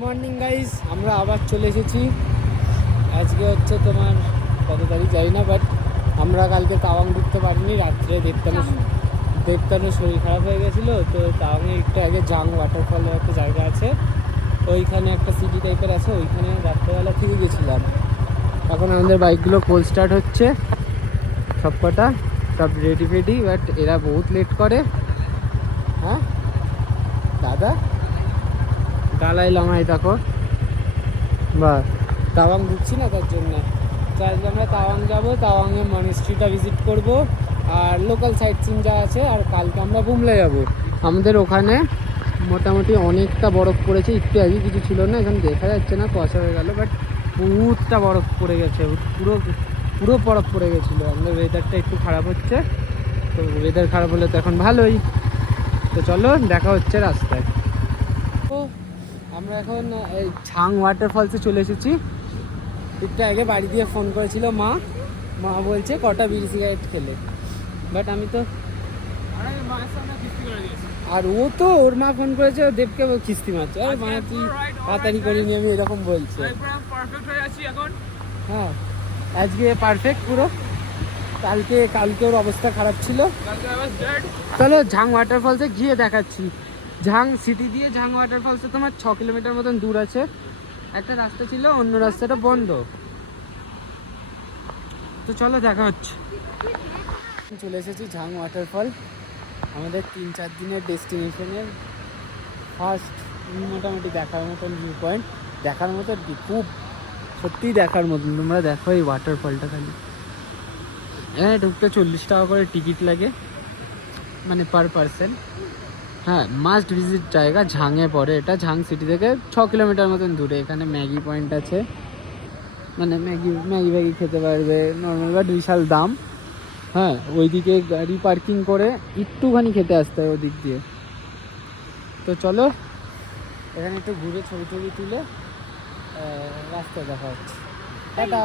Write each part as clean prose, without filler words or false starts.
Morning guys, আমরা আবার চলে এসেছি। আজকে হচ্ছে তোমার কত তারিখ জানি না, বাট আমরা কালকে তাওয়াং ঢুকতে পারিনি। রাত্রে দেবতানোর শরীর খারাপ হয়ে গেছিলো, তো তাওয়াংয়ে একটু আগে জাং ওয়াটারফলের একটা জায়গা আছে, ওইখানে একটা সিটি টাইপের আছে, ওইখানে রাত্রেবেলা থেকে গেছিলাম। এখন আমাদের বাইকগুলো কোল্ড স্টার্ট হচ্ছে, সব কটা সব রেডি ফেডি, বাট এরা বহুত লেট করে। হ্যাঁ দাদা, গালায় লামাই দেখো বা তাওয়াং ঢুকছি না তার জন্য। তো আজকে আমরা তাওয়াং যাবো, তাওয়াংয়ে মনেস্ট্রিটা ভিজিট করব আর লোকাল সাইট সিন যা আছে। আর কালকে আমরা বুমলা যাব। আমাদের ওখানে মোটামুটি অনেকটা বরফ পড়েছে, একটু আগে কিছু ছিল না, এখন দেখা যাচ্ছে না, কুয়াশা হয়ে গেল, বাট বহুতটা বরফ পড়ে গেছে, পুরো পুরো বরফ পড়ে গেছিলো। আমাদের ওয়েদারটা একটু খারাপ হচ্ছে, তো ওয়েদার খারাপ হলে তো এখন ভালোই। তো চলো দেখা হচ্ছে রাস্তায়। তো আমরা এখন এই ঝাং ওয়াটারফলসে চলে এসেছি। একটু আগে বাড়ি দিয়ে ফোন করেছিল মা বলছে কটা বিড়ি সিগারেট খেলে, বাট আমি তো আর ও তো ওর মা ফোন করেছে, দেবকে কিস্তি মারছে, আর মা তুই তাড়াতাড়ি করিনি আমি, এরকম বলছে। হ্যাঁ আজকে পারফেক্ট পুরো। কালকে ওর অবস্থা খারাপ ছিল। চলো ঝাং ওয়াটারফলসে গিয়ে দেখাচ্ছি। ঝাং সিটি দিয়ে ঝাং ওয়াটারফলসে তোমার 6 কিলোমিটার মতন দূর আছে। একটা রাস্তা ছিল, অন্য রাস্তাটা বন্ধ। তো চলো দেখা হচ্ছে। চলে এসেছি ঝাং ওয়াটারফল, আমাদের 3-4 দিনের ডেস্টিনেশনের ফার্স্ট। মোটামুটি দেখার মতন ভিউ পয়েন্ট, দেখার মতো খুব সত্যিই দেখার মতন। তোমরা দেখো এই ওয়াটারফলটা, খালি এখানে ঢুকতে 40 টাকা করে টিকিট লাগে, মানে পার পারসন। হ্যাঁ মাস্ট ভিজিট জায়গা, ঝাংয়ে পড়ে এটা। ঝাং সিটি থেকে 6 কিলোমিটার মতন দূরে। এখানে ম্যাগি পয়েন্ট আছে, মানে ম্যাগি খেতে পারবে নর্মাল, বাট বিশাল দাম। হ্যাঁ ওইদিকে গাড়ি পার্কিং করে একটুখানি খেতে আসতে হয় ওদিক দিয়ে। তো চলো এখানে একটু ঘুরে ছবি তুলে রাস্তা দেখা হচ্ছে। টাটা।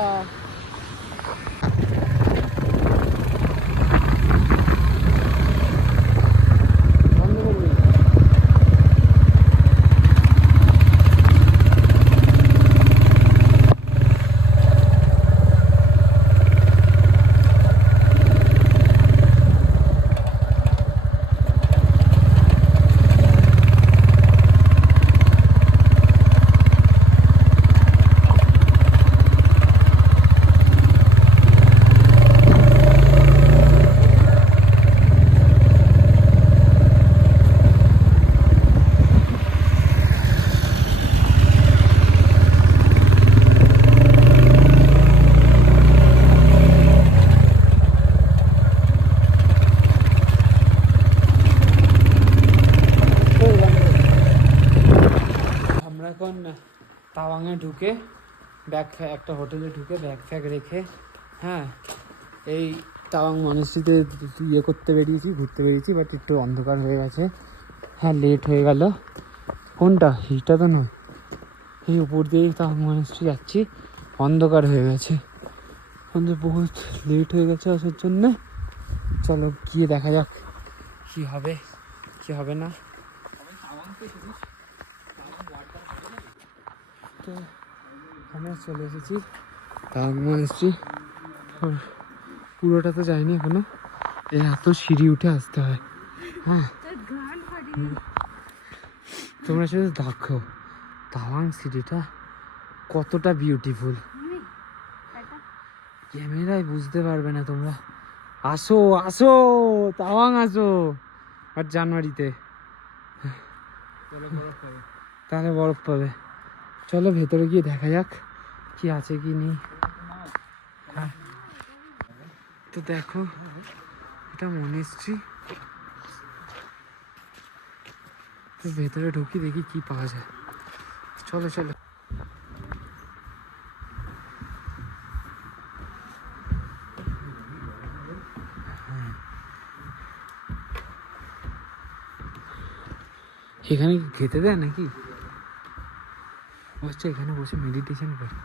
এখন তাওয়াংয়ে ঢুকে একটা হোটেলে ঢুকে ব্যাগ ফ্যাগ রেখে, হ্যাঁ এই তাওয়াং মনেস্ট্রিতে ঘুরতে বেরিয়েছি, বাট একটু অন্ধকার হয়ে গেছে। হ্যাঁ লেট হয়ে গেল। কোনটা এইটা তো নয়, এই উপর দিয়ে তাওয়াং মনেস্ট্রি যাচ্ছি, অন্ধকার হয়ে গেছে, বহুত লেট হয়ে গেছে আসার জন্যে। চলো গিয়ে দেখা যাক কি হবে কি হবে না। তো আমরা চলে এসেছি তাওয়াং মনেস্ট্রি। পুরোটা তো যাইনি এখনো, এত সিঁড়ি উঠে আসতে হয়। হ্যাঁ তোমরা শুধু দেখো তাওয়াং সিটিটা কতটা বিউটিফুল, ক্যামেরায় বুঝতে পারবে না তোমরা। আসো আসো তাওয়াং আসো, আর জানুয়ারিতে তাহলে বরফ পাবে। চলো ভেতরে গিয়ে দেখা যাক কি আছে কি নেই। হ্যাঁ তো দেখো এটা মনেস্ট্রি, তো ভেতরে ঢুকি দেখি কি পাওয়া যায়। চলো চলো। এখানে খেতে দেয় নাকি? আচ্ছা এখানে বসে মেডিটেশন করে।